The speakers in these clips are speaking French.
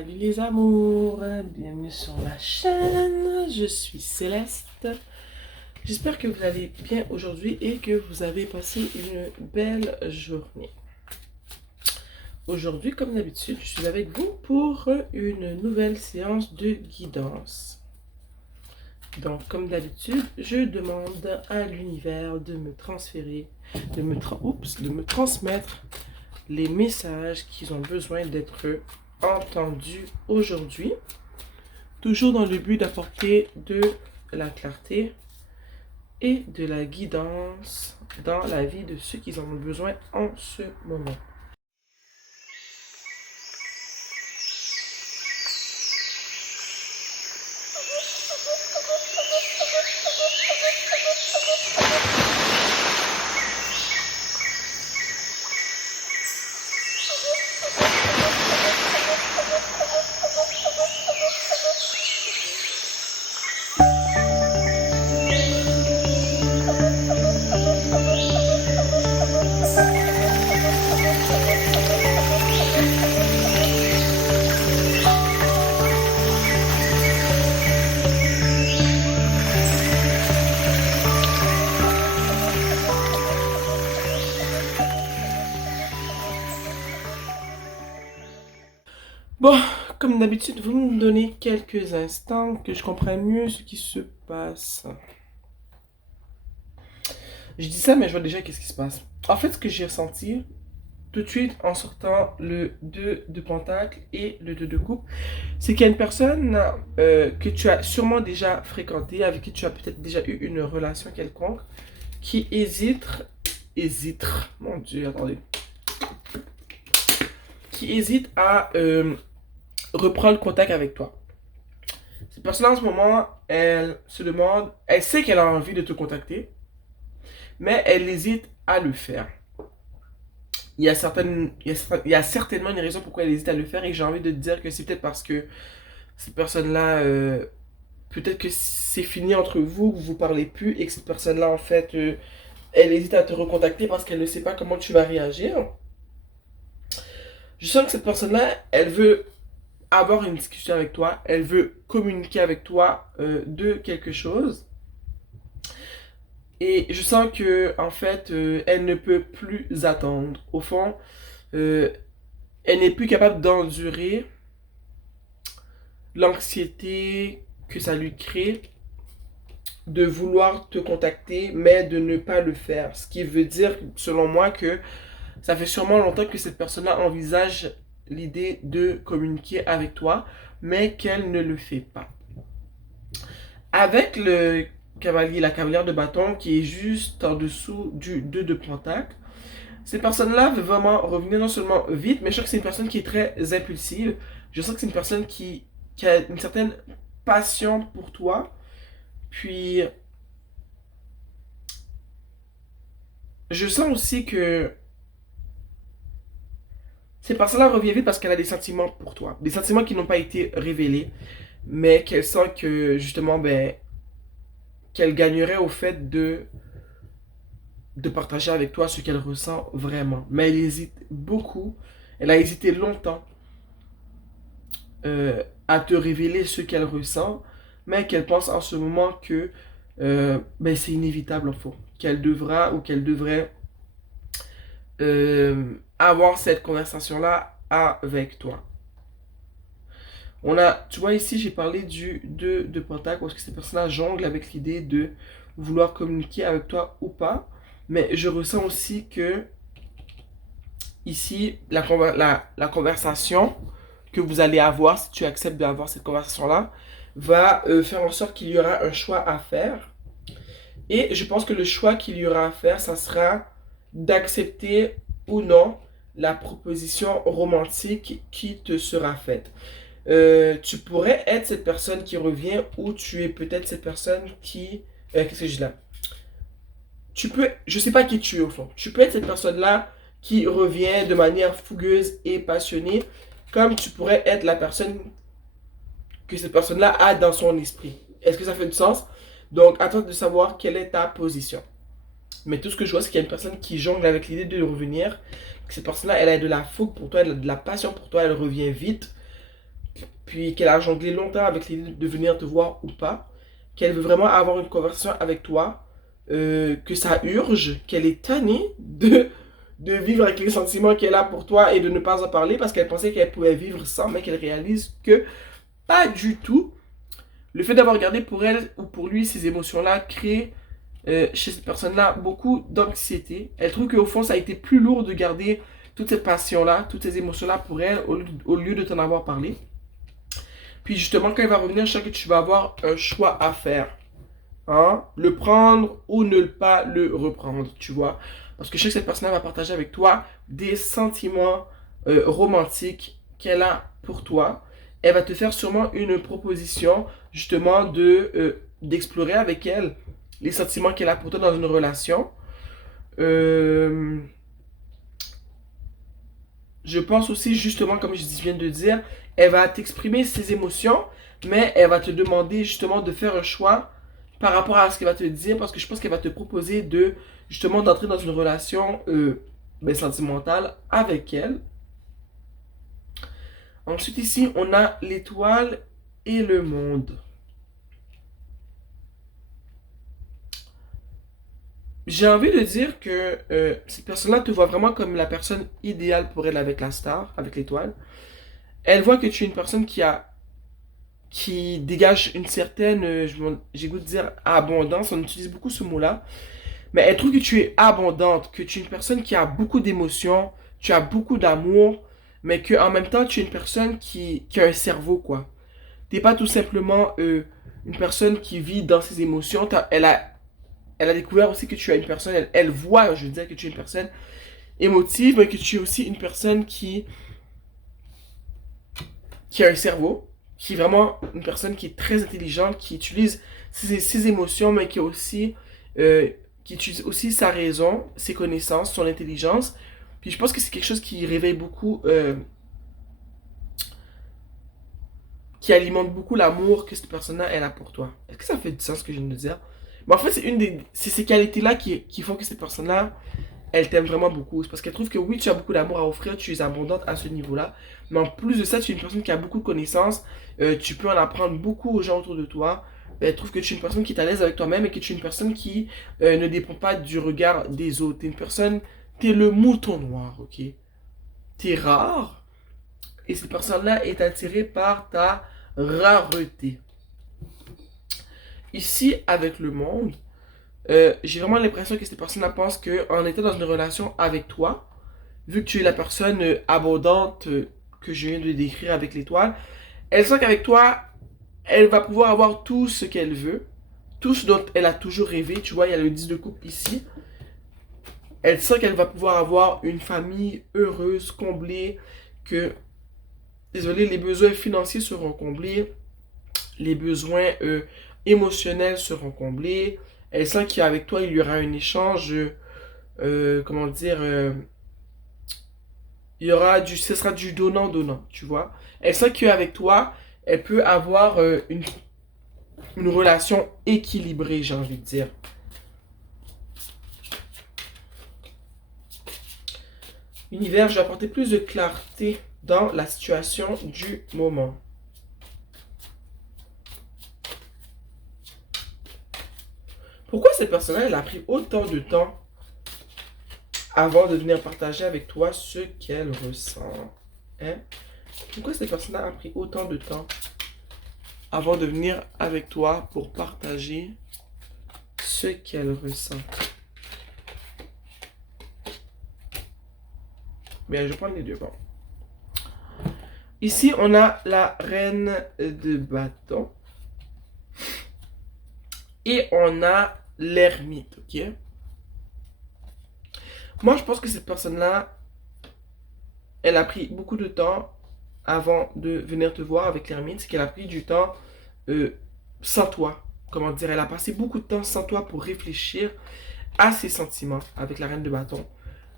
Salut les amours, bienvenue sur la chaîne, je suis Céleste. J'espère que vous allez bien aujourd'hui et que vous avez passé une belle journée. Aujourd'hui, comme d'habitude, je suis avec vous pour une nouvelle séance de guidance. Donc, comme d'habitude, je demande à l'univers de me transférer, de me transmettre les messages qu'ils ont besoin d'être entendus aujourd'hui, toujours dans le but d'apporter de la clarté et de la guidance dans la vie de ceux qui en ont besoin en ce moment. Bon, comme d'habitude, vous me donnez quelques instants que je comprenne mieux ce qui se passe. Je dis ça, mais je vois déjà qu'est-ce qui se passe. En fait, ce que j'ai ressenti tout de suite en sortant le 2 de pentacle et le 2 de coupe, c'est qu'il y a une personne que tu as sûrement déjà fréquentée, avec qui tu as peut-être déjà eu une relation quelconque, qui mon Dieu, attendez, qui hésite à reprendre contact avec toi. Cette personne en ce moment, elle se demande, elle sait qu'elle a envie de te contacter, mais elle hésite à le faire. Il y a certainement une raison pourquoi elle hésite à le faire et j'ai envie de te dire que c'est peut-être parce que cette personne-là, peut-être que c'est fini entre vous, que vous parlez plus et que cette personne-là, en fait, elle hésite à te recontacter parce qu'elle ne sait pas comment tu vas réagir. Je sens que cette personne-là, elle veut avoir une discussion avec toi, elle veut communiquer avec toi de quelque chose. Et je sens que, en fait, elle ne peut plus attendre. Au fond, euh, elle n'est plus capable d'endurer l'anxiété que ça lui crée de vouloir te contacter, mais de ne pas le faire. Ce qui veut dire, selon moi, que ça fait sûrement longtemps que cette personne-là envisage l'idée de communiquer avec toi, mais qu'elle ne le fait pas. Avec le cavalier, la cavalière de bâton qui est juste en dessous du 2 de pentacle, cette personne-là veut vraiment revenir non seulement vite, mais je sens que c'est une personne qui est très impulsive. Je sens que c'est une personne qui a une certaine passion pour toi. Puis, je sens aussi que cette personne-là revient vite parce qu'elle a des sentiments pour toi. Des sentiments qui n'ont pas été révélés, mais qu'elle sent que, justement, ben, qu'elle gagnerait au fait de partager avec toi ce qu'elle ressent vraiment. Mais elle hésite beaucoup. Elle a hésité longtemps à te révéler ce qu'elle ressent, mais qu'elle pense en ce moment que ben, c'est inévitable en fait. Qu'elle devra ou qu'elle devrait avoir cette conversation-là avec toi. On a, tu vois ici, j'ai parlé du 2 de Pentacle, parce que ces personnages jonglent avec l'idée de vouloir communiquer avec toi ou pas. Mais je ressens aussi que ici, la conversation que vous allez avoir, si tu acceptes d'avoir cette conversation-là, va faire en sorte qu'il y aura un choix à faire. Et je pense que le choix qu'il y aura à faire, ça sera d'accepter ou non la proposition romantique qui te sera faite. Tu pourrais être cette personne qui revient ou tu es peut-être cette personne qui... qu'est-ce que je dis là? Tu peux... Je sais pas qui tu es au fond. Tu peux être cette personne-là qui revient de manière fougueuse et passionnée, comme tu pourrais être la personne que cette personne-là a dans son esprit. Est-ce que ça fait du sens? Donc, attends de savoir quelle est ta position. Mais tout ce que je vois, c'est qu'il y a une personne qui jongle avec l'idée de revenir. Que cette personne-là, elle a de la fougue pour toi, elle a de la passion pour toi, elle revient vite. puis qu'elle a jonglé longtemps avec l'idée de venir te voir ou pas, qu'elle veut vraiment avoir une conversation avec toi, que ça urge, qu'elle est tannée de vivre avec les sentiments qu'elle a pour toi et de ne pas en parler parce qu'elle pensait qu'elle pouvait vivre sans, mais qu'elle réalise que pas du tout. Le fait d'avoir gardé pour elle ou pour lui ces émotions-là crée chez cette personne-là beaucoup d'anxiété. Elle trouve qu'au fond, ça a été plus lourd de garder toute cette passion-là, toutes ces émotions-là pour elle au lieu de t'en avoir parlé. Puis justement, quand elle va revenir, je sens que tu vas avoir un choix à faire. Hein? Le prendre ou ne pas le reprendre, tu vois. Parce que je sais que cette personne va partager avec toi des sentiments romantiques qu'elle a pour toi. Elle va te faire sûrement une proposition justement d'explorer avec elle les sentiments qu'elle a pour toi dans une relation. Euh, je pense aussi justement, comme je viens de dire, elle va t'exprimer ses émotions, mais elle va te demander justement de faire un choix par rapport à ce qu'elle va te dire, parce que je pense qu'elle va te proposer de justement d'entrer dans une relation sentimentale avec elle. Ensuite ici, on a l'étoile et le monde. J'ai envie de dire que cette personne-là te voit vraiment comme la personne idéale pour elle avec la star, avec l'étoile. Elle voit que tu es une personne qui dégage une certaine, j'ai goût de dire abondance, on utilise beaucoup ce mot-là, mais elle trouve que tu es abondante, que tu es une personne qui a beaucoup d'émotions, tu as beaucoup d'amour, mais que en même temps tu es une personne qui a un cerveau, quoi. T'es pas tout simplement une personne qui vit dans ses émotions, elle a découvert aussi que tu es une personne, elle voit, je veux dire, que tu es une personne émotive, mais que tu es aussi une personne qui a un cerveau, qui est vraiment une personne qui est très intelligente, qui utilise ses émotions, mais qui utilise aussi sa raison, ses connaissances, son intelligence. Puis je pense que c'est quelque chose qui réveille beaucoup, qui alimente beaucoup l'amour que cette personne-là, elle a pour toi. Est-ce que ça fait du sens ce que je viens de dire? Mais en fait, c'est ces qualités-là qui font que cette personne-là, elle t'aime vraiment beaucoup. C'est parce qu'elle trouve que oui, tu as beaucoup d'amour à offrir, tu es abondante à ce niveau-là. Mais en plus de ça, tu es une personne qui a beaucoup de connaissances. Tu peux en apprendre beaucoup aux gens autour de toi. Elle trouve que tu es une personne qui est à l'aise avec toi-même et que tu es une personne qui ne dépend pas du regard des autres. Tu es une personne, tu es le mouton noir, ok? Tu es rare et cette personne-là est attirée par ta rareté. Ici, avec le monde, j'ai vraiment l'impression que cette personne-là pense qu'en étant dans une relation avec toi, vu que tu es la personne abondante que je viens de décrire avec l'étoile, elle sent qu'avec toi, elle va pouvoir avoir tout ce qu'elle veut, tout ce dont elle a toujours rêvé. Tu vois, il y a le 10 de coupe ici. Elle sent qu'elle va pouvoir avoir une famille heureuse, comblée, que, désolé, les besoins financiers seront comblés, les besoins émotionnels seront comblés. Elle sent qu'avec toi, il y aura un échange, comment dire, ce sera du donnant-donnant, tu vois. Elle sent qu'avec toi, elle peut avoir une relation équilibrée, j'ai envie de dire. Univers, je vais apporter plus de clarté dans la situation du moment. Pourquoi cette personne-là, elle a pris autant de temps avant de venir partager avec toi ce qu'elle ressent? Hein? Pourquoi cette personne-là a pris autant de temps avant de venir avec toi pour partager ce qu'elle ressent? Bien, je prends les deux. Bon. Ici, on a la reine de bâton. Et on a l'ermite, ok? Moi, je pense que cette personne-là, elle a pris beaucoup de temps avant de venir te voir avec l'ermite. C'est qu'elle a pris du temps sans toi. Comment dire? Elle a passé beaucoup de temps sans toi pour réfléchir à ses sentiments avec la reine de bâton.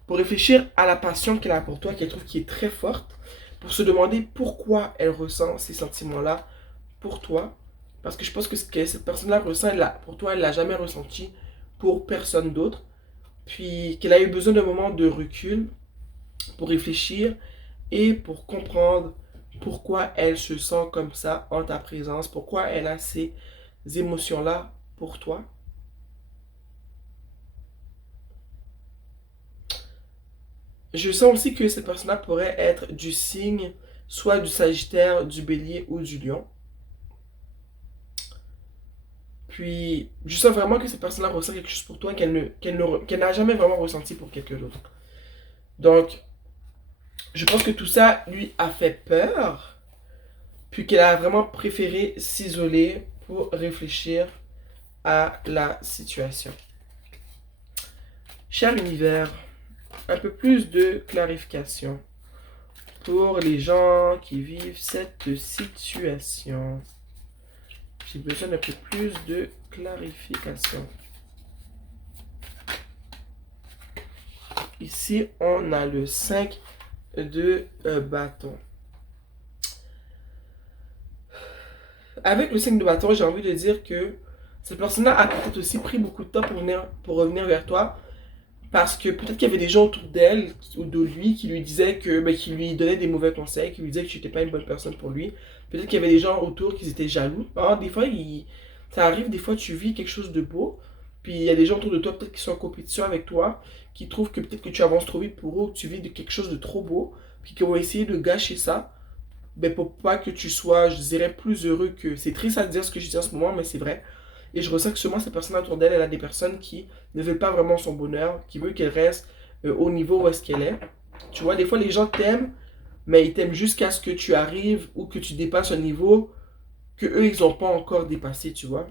Pour réfléchir à la passion qu'elle a pour toi, qu'elle trouve qui est très forte. Pour se demander pourquoi elle ressent ces sentiments-là pour toi. Parce que je pense que ce que cette personne-là ressent, pour toi, elle ne l'a jamais ressenti pour personne d'autre. Puis qu'elle a eu besoin d'un moment de recul pour réfléchir et pour comprendre pourquoi elle se sent comme ça en ta présence, pourquoi elle a ces émotions-là pour toi. Je sens aussi que cette personne-là pourrait être du signe, soit du Sagittaire, du Bélier ou du Lion. Puis, je sens vraiment que cette personne-là ressent quelque chose pour toi qu'elle n'a jamais vraiment ressenti pour quelqu'un d'autre. Donc, je pense que tout ça lui a fait peur, puis qu'elle a vraiment préféré s'isoler pour réfléchir à la situation. Cher univers, un peu plus de clarification pour les gens qui vivent cette situation. J'ai besoin d'un peu plus de clarification. Ici, on a le 5 de bâton. Avec le 5 de bâton, j'ai envie de dire que cette personne-là a peut-être aussi pris beaucoup de temps pour revenir vers toi. Parce que peut-être qu'il y avait des gens autour d'elle ou de lui qui lui disaient qui lui donnaient des mauvais conseils, qui lui disaient que tu n'étais pas une bonne personne pour lui. Peut-être qu'il y avait des gens autour qui étaient jaloux. Alors, des fois, ça arrive, des fois, tu vis quelque chose de beau. Puis il y a des gens autour de toi, peut-être qui sont en compétition avec toi, qui trouvent que peut-être que tu avances trop vite pour eux, ou que tu vis de quelque chose de trop beau, puis qui vont essayer de gâcher ça. Ben, pour pas que tu sois, je dirais, plus heureux que... C'est triste à dire ce que je dis en ce moment, mais c'est vrai. Et je ressens que souvent, cette personne autour d'elle, elle a des personnes qui ne veulent pas vraiment son bonheur, qui veulent qu'elle reste au niveau où est-ce qu'elle est. Tu vois, des fois, les gens t'aiment, mais ils t'aiment jusqu'à ce que tu arrives ou que tu dépasses un niveau que eux, ils n'ont pas encore dépassé, tu vois.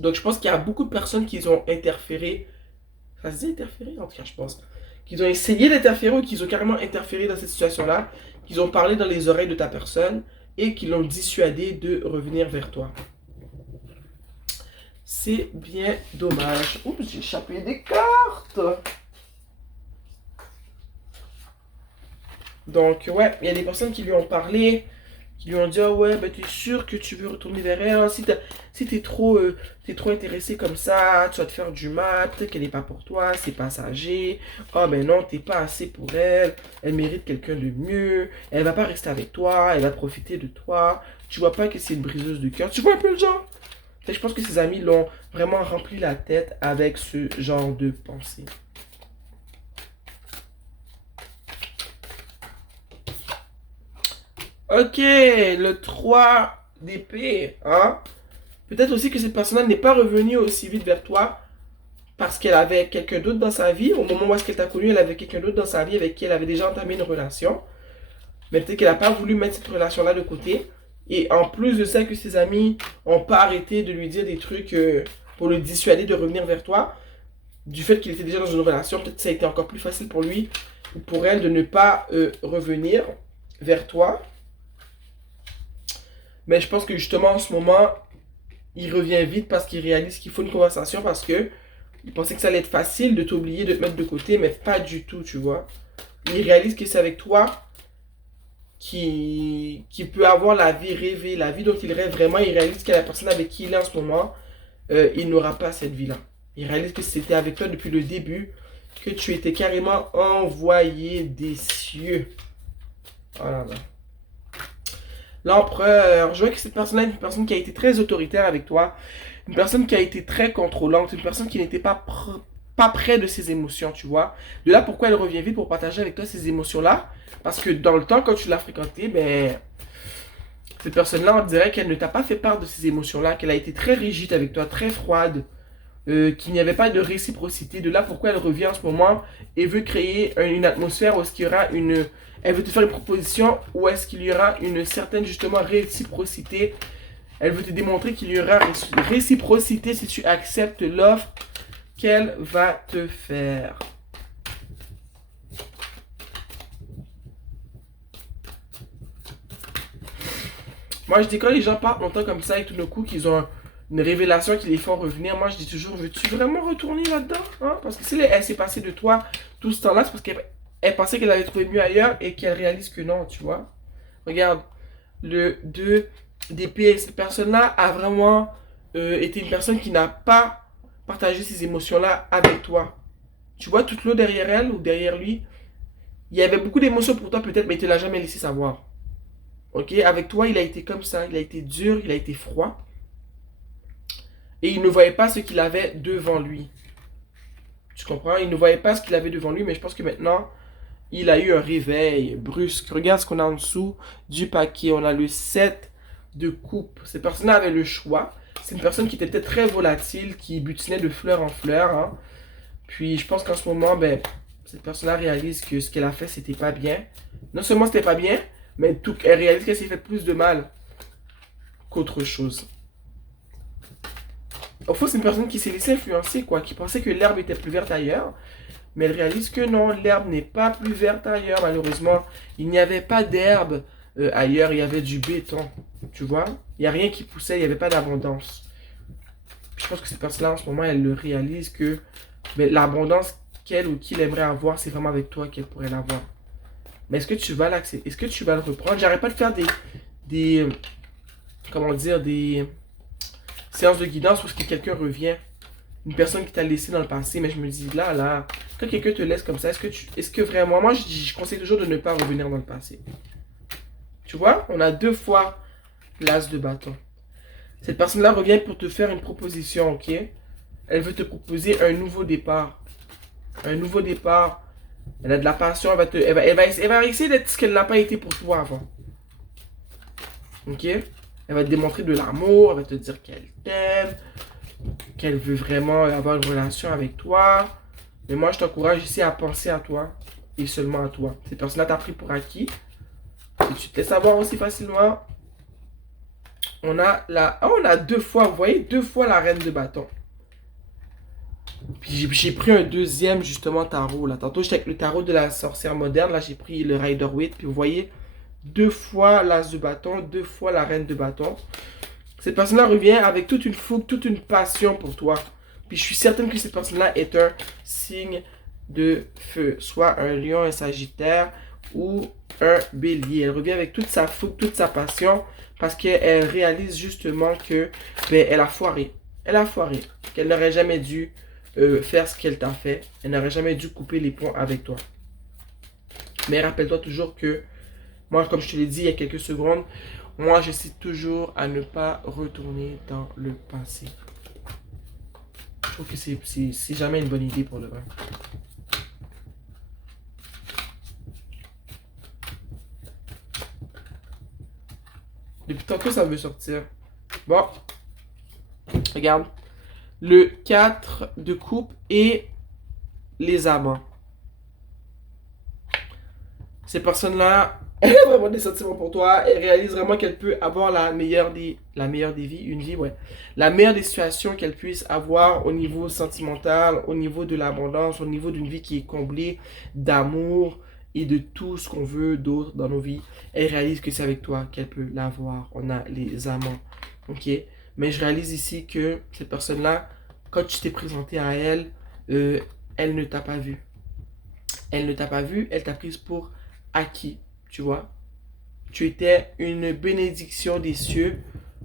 Donc, je pense qu'il y a beaucoup de personnes qui ont interféré. Ça se dit interféré, en tout cas, je pense. Qu'ils ont essayé d'interférer ou qu'ils ont carrément interféré dans cette situation-là, qu'ils ont parlé dans les oreilles de ta personne et qui l'ont dissuadé de revenir vers toi. C'est bien dommage. Oups, j'ai échappé des cartes. Donc, ouais, il y a des personnes qui lui ont parlé, qui lui ont dit, oh ouais, ben t'es sûr que tu veux retourner vers elle. Si t'es trop intéressé comme ça, tu vas te faire du mal. Peut-être qu'elle n'est pas pour toi, c'est passager. Oh ben non, t'es pas assez pour elle. Elle mérite quelqu'un de mieux. Elle va pas rester avec toi, elle va profiter de toi. Tu vois pas que c'est une briseuse de cœur. Tu vois un peu le genre? Je pense que ses amis l'ont vraiment rempli la tête avec ce genre de pensée. Ok, le 3 d'épée. Hein? Peut-être aussi que cette personne n'est pas revenue aussi vite vers toi parce qu'elle avait quelqu'un d'autre dans sa vie. Au moment où est-ce qu'elle t'a connu, elle avait quelqu'un d'autre dans sa vie avec qui elle avait déjà entamé une relation. Mais peut-être qu'elle n'a pas voulu mettre cette relation-là de côté. Et en plus de ça, que ses amis n'ont pas arrêté de lui dire des trucs pour le dissuader de revenir vers toi, du fait qu'il était déjà dans une relation, peut-être que ça a été encore plus facile pour lui ou pour elle de ne pas revenir vers toi. Mais je pense que justement en ce moment, il revient vite parce qu'il réalise qu'il faut une conversation parce que il pensait que ça allait être facile de t'oublier, de te mettre de côté, mais pas du tout, tu vois. Il réalise que c'est avec toi qui peut avoir la vie rêvée, la vie dont il rêve vraiment. Il réalise que la personne avec qui il est en ce moment, il n'aura pas cette vie-là. Il réalise que c'était avec toi depuis le début, que tu étais carrément envoyé des cieux. Voilà. L'empereur, je vois que cette personne-là est une personne qui a été très autoritaire avec toi, une personne qui a été très contrôlante, une personne qui n'était pas près de ses émotions, tu vois. De là pourquoi elle revient vite pour partager avec toi ces émotions-là, parce que dans le temps, quand tu l'as fréquentée, ben, cette personne-là, on dirait qu'elle ne t'a pas fait part de ces émotions-là, qu'elle a été très rigide avec toi, très froide, qu'il n'y avait pas de réciprocité. De là pourquoi elle revient en ce moment et veut créer une atmosphère où est-ce qu'il y aura une... Elle veut te faire une proposition où est-ce qu'il y aura une certaine justement réciprocité. Elle veut te démontrer qu'il y aura réciprocité si tu acceptes l'offre qu'elle va te faire. Moi je dis quand les gens partent longtemps comme ça et tout d'un coup qu'ils ont une révélation qui les font revenir, moi je dis toujours, veux-tu vraiment retourner là-dedans, hein? Parce que si elle s'est passée de toi tout ce temps-là, c'est parce qu'elle pensait qu'elle avait trouvé mieux ailleurs et qu'elle réalise que non, tu vois. Regarde, le 2 d'épée, cette personne-là a vraiment été une personne qui n'a pas partagé ces émotions-là avec toi. Tu vois, toute l'eau derrière elle ou derrière lui, il y avait beaucoup d'émotions pour toi peut-être, mais il ne te l'a jamais laissé savoir. Ok, avec toi, il a été comme ça. Il a été dur, il a été froid. Et il ne voyait pas ce qu'il avait devant lui. Tu comprends? Il ne voyait pas ce qu'il avait devant lui, mais je pense que maintenant, il a eu un réveil brusque. Regarde ce qu'on a en dessous du paquet. On a le 7 de coupe. Cette personne-là avait le choix. C'est une personne qui était peut-être très volatile, qui butinait de fleur en fleur. Hein. Puis je pense qu'en ce moment, ben, cette personne-là réalise que ce qu'elle a fait, c'était pas bien. Non seulement c'était pas bien, mais tout, elle réalise qu'elle s'est fait plus de mal qu'autre chose. Au fond, c'est une personne qui s'est laissée influencer, quoi, qui pensait que l'herbe était plus verte ailleurs. Mais elle réalise que non, l'herbe n'est pas plus verte ailleurs, malheureusement. Il n'y avait pas d'herbe ailleurs, il y avait du béton. Tu vois? Il n'y a rien qui poussait, il n'y avait pas d'abondance. Je pense que cette personne-là, en ce moment, elle le réalise que ben, l'abondance qu'elle ou qu'il aimerait avoir, c'est vraiment avec toi qu'elle pourrait l'avoir. Mais est-ce que tu vas l'accepter? Est-ce que tu vas le reprendre? J'arrête pas de faire des, comment dire, des séances de guidance parce que quelqu'un revient. Une personne qui t'a laissé dans le passé, mais je me dis là, quand quelqu'un te laisse comme ça, est-ce que vraiment, moi je conseille toujours de ne pas revenir dans le passé. Tu vois, on a 2 fois l'as de bâton. Cette personne-là revient pour te faire une proposition, ok? Elle veut te proposer un nouveau départ. Un nouveau départ. Elle a de la passion, elle va essayer d'être ce qu'elle n'a pas été pour toi avant. Ok? Elle va te démontrer de l'amour, elle va te dire qu'elle t'aime, qu'elle veut vraiment avoir une relation avec toi. Mais moi, je t'encourage ici à penser à toi et seulement à toi. Cette personne-là t'a pris pour acquis. Si tu te laisses avoir aussi facilement, on a 2 fois, vous voyez, 2 fois la reine de bâton. Puis j'ai pris un deuxième, justement, tarot. Là. Tantôt, j'étais avec le tarot de la sorcière moderne. Là, j'ai pris le Rider-Waite. Puis vous voyez, 2 fois l'as de bâton, 2 fois la reine de bâton. Cette personne-là revient avec toute une fougue, toute une passion pour toi. Puis je suis certaine que cette personne-là est un signe de feu. Soit un lion, un sagittaire ou un bélier. Elle revient avec toute sa fougue, toute sa passion. Parce qu'elle réalise justement que ben, elle a foiré. Elle a foiré. Qu'elle n'aurait jamais dû faire ce qu'elle t'a fait. Elle n'aurait jamais dû couper les ponts avec toi. Mais rappelle-toi toujours que, moi, comme je te l'ai dit il y a quelques secondes, moi, j'essaie toujours à ne pas retourner dans le passé. Je trouve que c'est jamais une bonne idée pour le vrai. Depuis tantôt, ça veut sortir. Bon. Regarde. Le 4 de coupe et les amants. Ces personnes-là, elle a vraiment des sentiments pour toi. Elle réalise vraiment qu'elle peut avoir la meilleure des vies. Une vie, ouais. La meilleure des situations qu'elle puisse avoir au niveau sentimental, au niveau de l'abondance, au niveau d'une vie qui est comblée d'amour et de tout ce qu'on veut d'autre dans nos vies. Elle réalise que c'est avec toi qu'elle peut l'avoir. On a les amants. Ok? Mais je réalise ici que cette personne-là, quand tu t'es présenté à elle, elle ne t'a pas vu. Elle ne t'a pas vu, elle t'a prise pour acquis, tu vois. Tu étais une bénédiction des cieux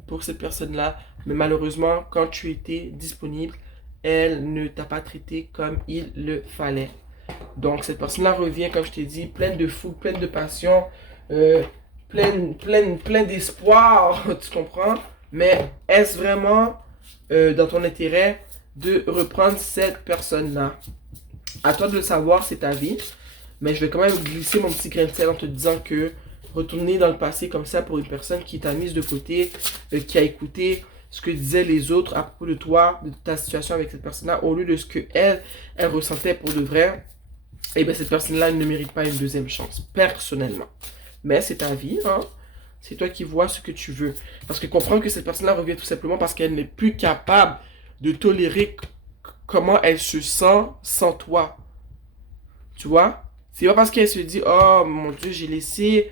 pour cette personne-là, mais malheureusement, quand tu étais disponible, elle ne t'a pas traité comme il le fallait. Donc, cette personne-là revient, comme je t'ai dit, pleine de fougue, pleine de passion, pleine d'espoir, tu comprends? Mais est-ce vraiment dans ton intérêt de reprendre cette personne-là? À toi de le savoir, c'est ta vie. Mais je vais quand même glisser mon petit grain de sel en te disant que retourner dans le passé comme ça pour une personne qui t'a mise de côté, qui a écouté ce que disaient les autres à propos de toi, de ta situation avec cette personne-là, au lieu de ce que elle ressentait pour de vrai, et bien cette personne-là ne mérite pas une deuxième chance, personnellement. Mais c'est ta vie, hein. C'est toi qui vois ce que tu veux. Parce que comprends que cette personne-là revient tout simplement parce qu'elle n'est plus capable de tolérer comment elle se sent sans toi. Tu vois? C'est pas parce qu'elle se dit, oh mon Dieu, j'ai laissé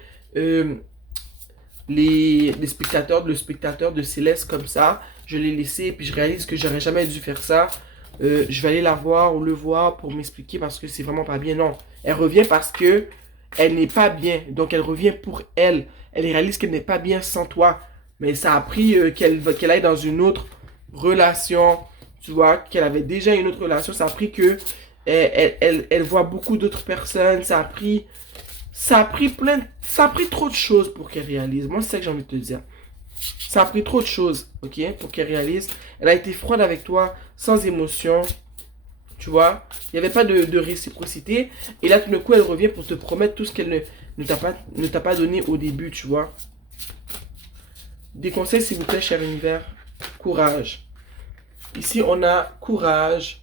les spectateurs, le spectateur de Céleste comme ça. Je l'ai laissé, puis je réalise que j'aurais jamais dû faire ça. Je vais aller la voir ou le voir pour m'expliquer parce que c'est vraiment pas bien. Non, elle revient parce que elle n'est pas bien. Donc elle revient pour elle. Elle réalise qu'elle n'est pas bien sans toi. Mais ça a pris qu'elle aille dans une autre relation. Tu vois, qu'elle avait déjà une autre relation. Ça a pris que elle voit beaucoup d'autres personnes. Ça a pris ça a pris trop de choses pour qu'elle réalise. Moi, c'est ça que j'ai envie de te dire. Ça a pris trop de choses, ok, pour qu'elle réalise. Elle a été froide avec toi, sans émotion, tu vois. Il n'y avait pas de réciprocité. Et là, tout d'un coup, elle revient pour te promettre tout ce qu'elle ne t'a pas donné au début, tu vois. Des conseils, s'il vous plaît, cher univers. Courage. Ici, on a courage,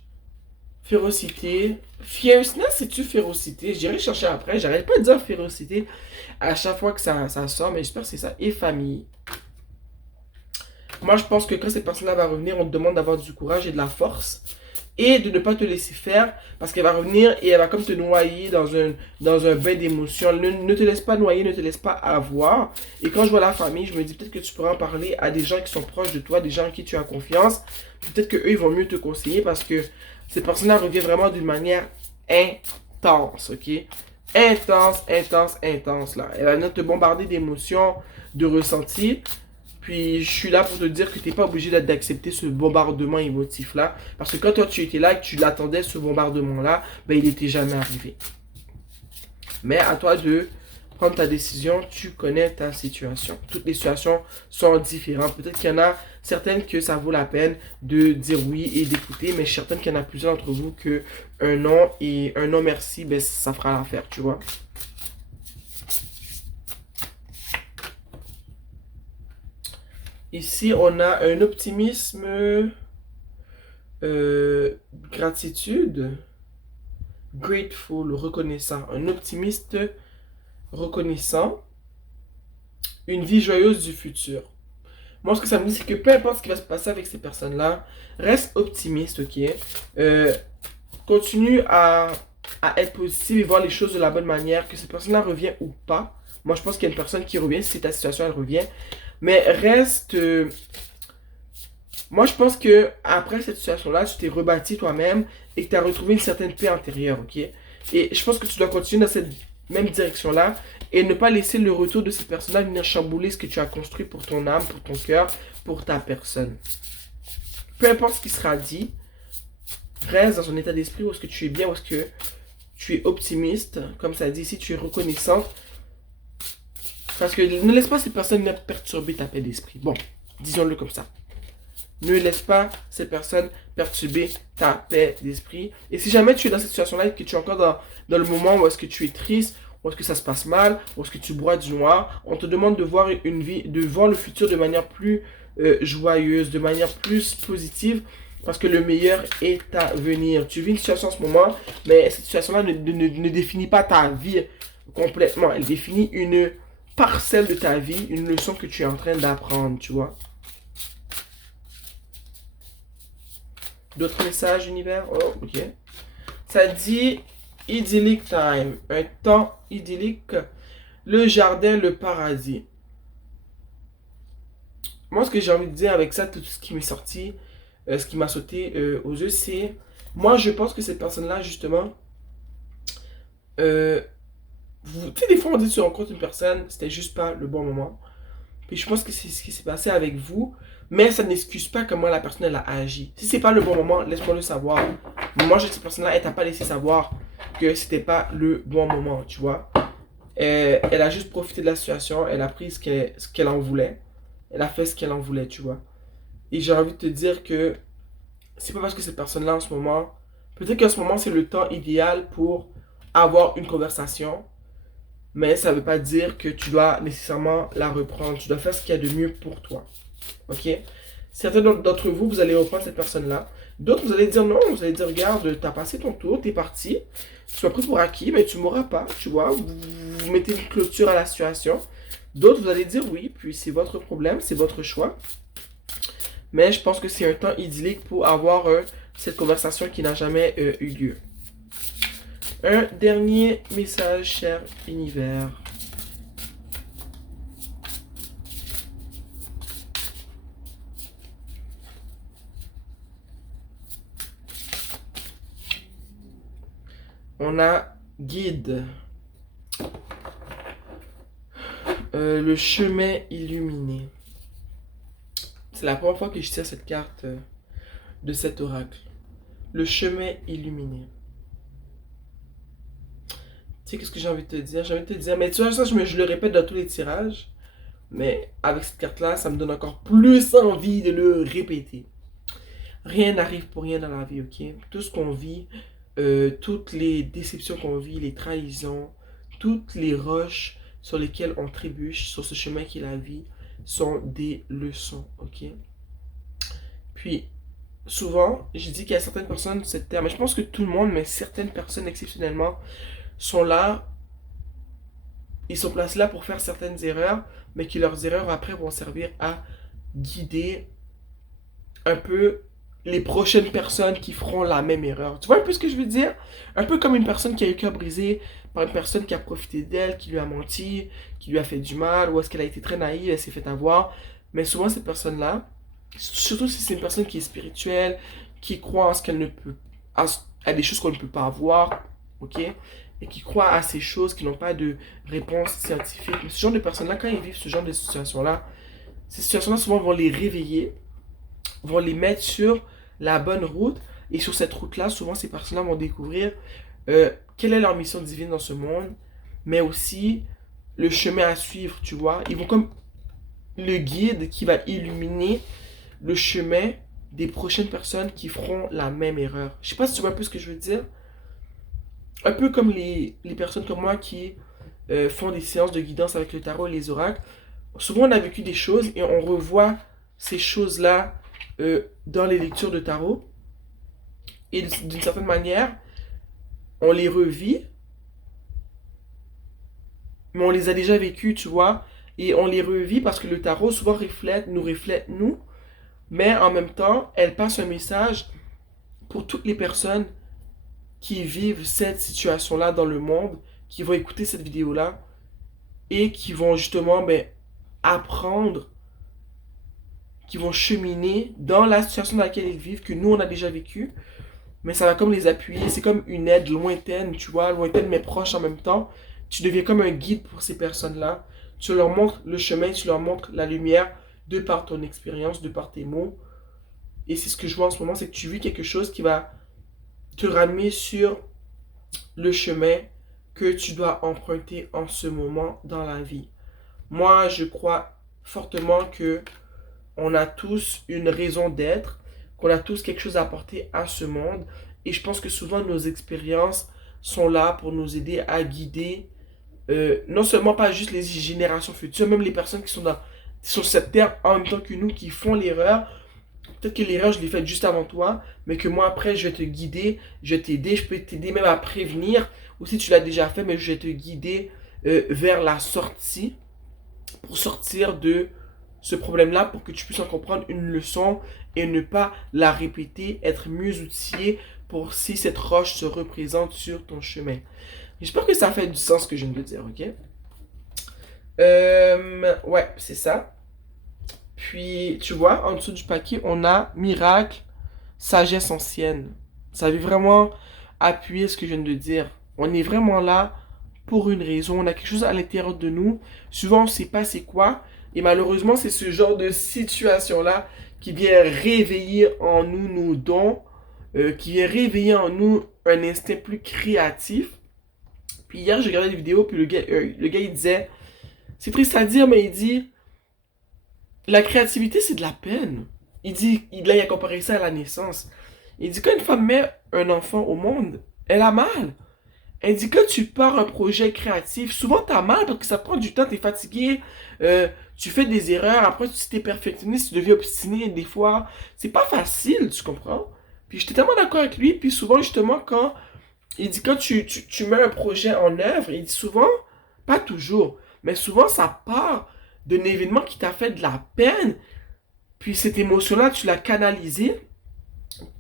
férocité. Fierceness, c'est-tu férocité? J'irai chercher après. J'arrête pas de dire férocité à chaque fois que ça sort, mais j'espère que c'est ça. Et famille. Moi, je pense que quand cette personne-là va revenir, on te demande d'avoir du courage et de la force et de ne pas te laisser faire parce qu'elle va revenir et elle va comme te noyer dans un bain d'émotions. Ne te laisse pas noyer, ne te laisse pas avoir. Et quand je vois la famille, je me dis peut-être que tu pourras en parler à des gens qui sont proches de toi, des gens en qui tu as confiance. Peut-être qu'eux, ils vont mieux te conseiller parce que cette personne-là revient vraiment d'une manière intense, ok? Intense, intense, intense, là. Elle va venir te bombarder d'émotions, de ressentis. Puis je suis là pour te dire que tu n'es pas obligé d'accepter ce bombardement émotif-là. Parce que quand toi tu étais là et que tu l'attendais, ce bombardement-là, ben, il n'était jamais arrivé. Mais à toi de prendre ta décision, tu connais ta situation. Toutes les situations sont différentes. Peut-être qu'il y en a certaines que ça vaut la peine de dire oui et d'écouter, mais je suis certaine qu'il y en a plusieurs d'entre vous que un non et un non merci, ben, ça fera l'affaire, tu vois. Ici, on a un optimisme, gratitude, grateful, reconnaissant. Un optimiste reconnaissant, une vie joyeuse du futur. Moi, ce que ça me dit, c'est que peu importe ce qui va se passer avec ces personnes-là, reste optimiste, ok? Euh, Continue à être positive et voir les choses de la bonne manière, que cette personne-là revient ou pas. Moi, je pense qu'il y a une personne qui revient, si c'est ta situation, elle revient. Mais reste... moi, je pense que après cette situation-là, tu t'es rebâti toi-même et que tu as retrouvé une certaine paix intérieure, ok? Et je pense que tu dois continuer dans cette même direction-là et ne pas laisser le retour de cette personne-là venir chambouler ce que tu as construit pour ton âme, pour ton cœur, pour ta personne. Peu importe ce qui sera dit, reste dans un état d'esprit où est-ce que tu es bien, où est-ce que tu es optimiste, comme ça dit ici, tu es reconnaissant. Parce que ne laisse pas cette personne venir perturber ta paix d'esprit. Bon, disons-le comme ça. Ne laisse pas cette personne perturber ta paix d'esprit. Et si jamais tu es dans cette situation-là et que tu es encore dans le moment où est-ce que tu es triste, où est-ce que ça se passe mal, où est-ce que tu bois du noir, on te demande de voir une vie, de voir le futur de manière plus joyeuse, de manière plus positive, parce que le meilleur est à venir. Tu vis une situation en ce moment, mais cette situation-là ne définit pas ta vie complètement. Elle définit une parcelle de ta vie, une leçon que tu es en train d'apprendre, tu vois. D'autres messages, univers? Oh, ok. Ça dit idyllic time, un temps idyllique, le jardin, le paradis. Moi, ce que j'ai envie de dire avec ça, tout ce qui m'est sorti, ce qui m'a sauté aux yeux, c'est... Moi, je pense que cette personne-là, justement, tu sais, des fois, on dit que tu rencontres une personne, c'était juste pas le bon moment. Puis je pense que c'est ce qui s'est passé avec vous. Mais ça n'excuse pas comment la personne elle a agi. Si c'est pas le bon moment, laisse-moi le savoir. Moi, cette personne-là, elle t'a pas laissé savoir que c'était pas le bon moment, tu vois. Elle a juste profité de la situation. Elle a pris ce qu'elle en voulait. Elle a fait ce qu'elle en voulait, tu vois. Et j'ai envie de te dire que c'est pas parce que cette personne-là en ce moment, peut-être qu'en ce moment c'est le temps idéal pour avoir une conversation, mais ça veut pas dire que tu dois nécessairement la reprendre. Tu dois faire ce qu'il y a de mieux pour toi. Ok? Certains d'entre vous, vous allez reprendre cette personne-là. D'autres, vous allez dire non. Vous allez dire, regarde, t'as passé ton tour, t'es parti. Tu sois pris pour acquis, mais tu m'auras pas. Tu vois, vous mettez une clôture à la situation. D'autres, vous allez dire oui, puis c'est votre problème, c'est votre choix. Mais je pense que c'est un temps idyllique pour avoir cette conversation qui n'a jamais eu lieu. Un dernier message, cher univers. On a guide. Le chemin illuminé. C'est la première fois que je tire cette carte de cet oracle. Le chemin illuminé. Tu sais, qu'est-ce que j'ai envie de te dire? J'ai envie de te dire, mais tu vois, ça, je le répète dans tous les tirages. Mais avec cette carte-là, ça me donne encore plus envie de le répéter. Rien n'arrive pour rien dans la vie, ok? Tout ce qu'on vit, toutes les déceptions qu'on vit, les trahisons, toutes les roches sur lesquelles on trébuche sur ce chemin qui est la vie, sont des leçons, ok? Puis, souvent, je dis qu'il y a certaines personnes, cette terre, mais je pense que tout le monde, mais certaines personnes exceptionnellement, sont là, ils sont placés là pour faire certaines erreurs, mais que leurs erreurs après vont servir à guider un peu les prochaines personnes qui feront la même erreur. Tu vois un peu ce que je veux dire? Un peu comme une personne qui a eu le cœur brisé par une personne qui a profité d'elle, qui lui a menti, qui lui a fait du mal, ou est-ce qu'elle a été très naïve, elle s'est fait avoir. Mais souvent, cette personne-là, surtout si c'est une personne qui est spirituelle, qui croit en ce qu'elle ne peut, à des choses qu'on ne peut pas avoir, ok? Et qui croit à ces choses qui n'ont pas de réponse scientifique. Mais ce genre de personnes-là, quand ils vivent ce genre de situation-là, ces situations-là souvent vont les réveiller, vont les mettre sur la bonne route. Et sur cette route-là, souvent, ces personnes-là vont découvrir quelle est leur mission divine dans ce monde, mais aussi le chemin à suivre, tu vois. Ils vont comme le guide qui va illuminer le chemin des prochaines personnes qui feront la même erreur. Je sais pas si tu vois un peu ce que je veux dire. Un peu comme les personnes comme moi qui font des séances de guidance avec le tarot et les oracles. Souvent, on a vécu des choses et on revoit ces choses-là dans les lectures de tarot. Et d'une certaine manière, on les revit, mais on les a déjà vécues, tu vois. Et on les revit parce que le tarot souvent reflète nous, mais en même temps, elle passe un message pour toutes les personnes qui vivent cette situation-là dans le monde, qui vont écouter cette vidéo-là et qui vont justement apprendre, qui vont cheminer dans la situation dans laquelle ils vivent, que nous on a déjà vécu, mais ça va comme les appuyer. C'est comme une aide lointaine, tu vois, lointaine mais proche en même temps. Tu deviens comme un guide pour ces personnes-là. Tu leur montres le chemin, tu leur montres la lumière de par ton expérience, de par tes mots. Et c'est ce que je vois en ce moment, c'est que tu vis quelque chose qui va te ramener sur le chemin que tu dois emprunter en ce moment dans la vie. Moi, je crois fortement que on a tous une raison d'être, qu'on a tous quelque chose à apporter à ce monde. Et je pense que souvent nos expériences sont là pour nous aider à guider non seulement pas juste les générations futures, même les personnes qui sont sur cette terre en même temps que nous, qui font l'erreur. Peut-être que l'erreur, je l'ai faite juste avant toi, mais que moi, après, je vais te guider, je vais t'aider, je peux t'aider même à prévenir. Ou si tu l'as déjà fait, mais je vais te guider vers la sortie, pour sortir de ce problème-là, pour que tu puisses en comprendre une leçon et ne pas la répéter, être mieux outillé pour si cette roche se représente sur ton chemin. J'espère que ça fait du sens ce que je viens de dire, ok? Ouais, c'est ça. Puis, tu vois, en dessous du paquet, on a miracle, sagesse ancienne. Ça veut vraiment appuyer ce que je viens de dire. On est vraiment là pour une raison. On a quelque chose à l'intérieur de nous. Souvent, on ne sait pas c'est quoi. Et malheureusement, c'est ce genre de situation-là qui vient réveiller en nous nos dons, qui vient réveiller en nous un instinct plus créatif. Puis hier, j'ai regardé des vidéos, puis le gars il disait, c'est triste à dire, mais il dit, la créativité, c'est de la peine. Il dit, là, il a comparé ça à la naissance. Il dit, quand une femme met un enfant au monde, elle a mal. Elle dit, quand tu pars un projet créatif, souvent t'as mal parce que ça prend du temps, t'es fatigué, tu fais des erreurs, après si t'es perfectionniste, tu deviens obstiné des fois. C'est pas facile, tu comprends? Puis j'étais tellement d'accord avec lui, puis souvent justement quand, il dit quand tu mets un projet en œuvre, il dit souvent, pas toujours, mais souvent ça part d'un événement qui t'a fait de la peine, puis cette émotion-là, tu l'as canalisée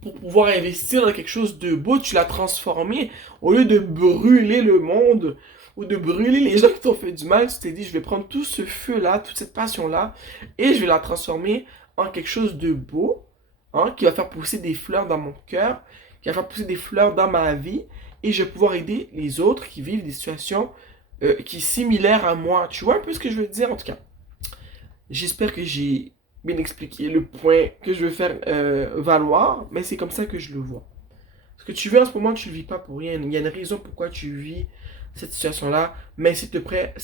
pour pouvoir investir dans quelque chose de beau, tu l'as transformé. Au lieu de brûler le monde ou de brûler les gens qui t'ont fait du mal, tu t'es dit, je vais prendre tout ce feu-là, toute cette passion-là, et je vais la transformer en quelque chose de beau, hein, qui va faire pousser des fleurs dans mon cœur, qui va faire pousser des fleurs dans ma vie, et je vais pouvoir aider les autres qui vivent des situations qui sont similaires à moi. Tu vois un peu ce que je veux dire, en tout cas. J'espère que j'ai bien expliqué le point que je veux faire valoir, mais c'est comme ça que je le vois. Ce que tu vis en ce moment, tu le vis pas pour rien. Il y a une raison pourquoi tu vis cette situation-là. Mais s'il te plaît,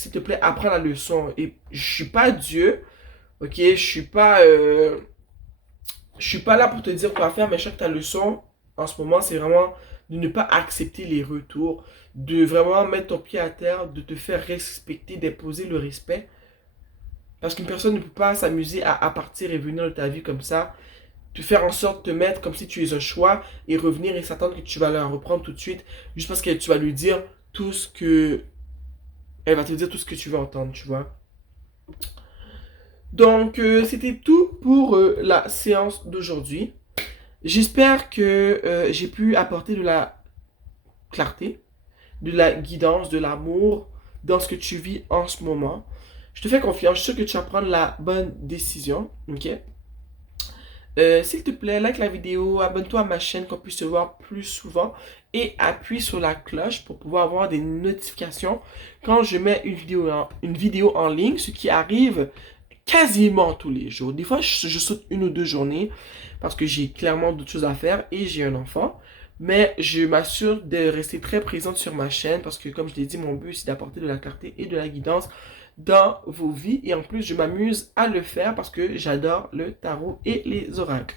apprends la leçon. Et je suis pas Dieu, ok? Je suis pas là pour te dire quoi faire, mais je sais que ta leçon, en ce moment, c'est vraiment de ne pas accepter les retours, de vraiment mettre ton pied à terre, de te faire respecter, d'imposer le respect. Parce qu'une personne ne peut pas s'amuser à partir et venir de ta vie comme ça, te faire en sorte de te mettre comme si tu es un choix et revenir et s'attendre que tu vas la reprendre tout de suite, juste parce que tu vas lui dire tout ce que... Elle va te dire tout ce que tu veux entendre, tu vois. Donc, c'était tout pour la séance d'aujourd'hui. J'espère que j'ai pu apporter de la clarté, de la guidance, de l'amour dans ce que tu vis en ce moment. Je te fais confiance, je suis sûr que tu vas prendre la bonne décision, ok? S'il te plaît, like la vidéo, abonne-toi à ma chaîne qu'on puisse se voir plus souvent et appuie sur la cloche pour pouvoir avoir des notifications quand je mets une vidéo en ligne, ce qui arrive quasiment tous les jours. Des fois, je saute une ou deux journées parce que j'ai clairement d'autres choses à faire et j'ai un enfant. Mais je m'assure de rester très présente sur ma chaîne parce que, comme je l'ai dit, mon but, c'est d'apporter de la clarté et de la guidance dans vos vies. Et en plus, je m'amuse à le faire parce que j'adore le tarot et les oracles.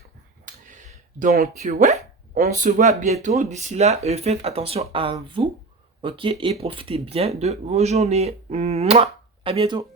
Donc, ouais, on se voit bientôt. D'ici là, faites attention à vous, ok? Et profitez bien de vos journées. Mouah! À bientôt!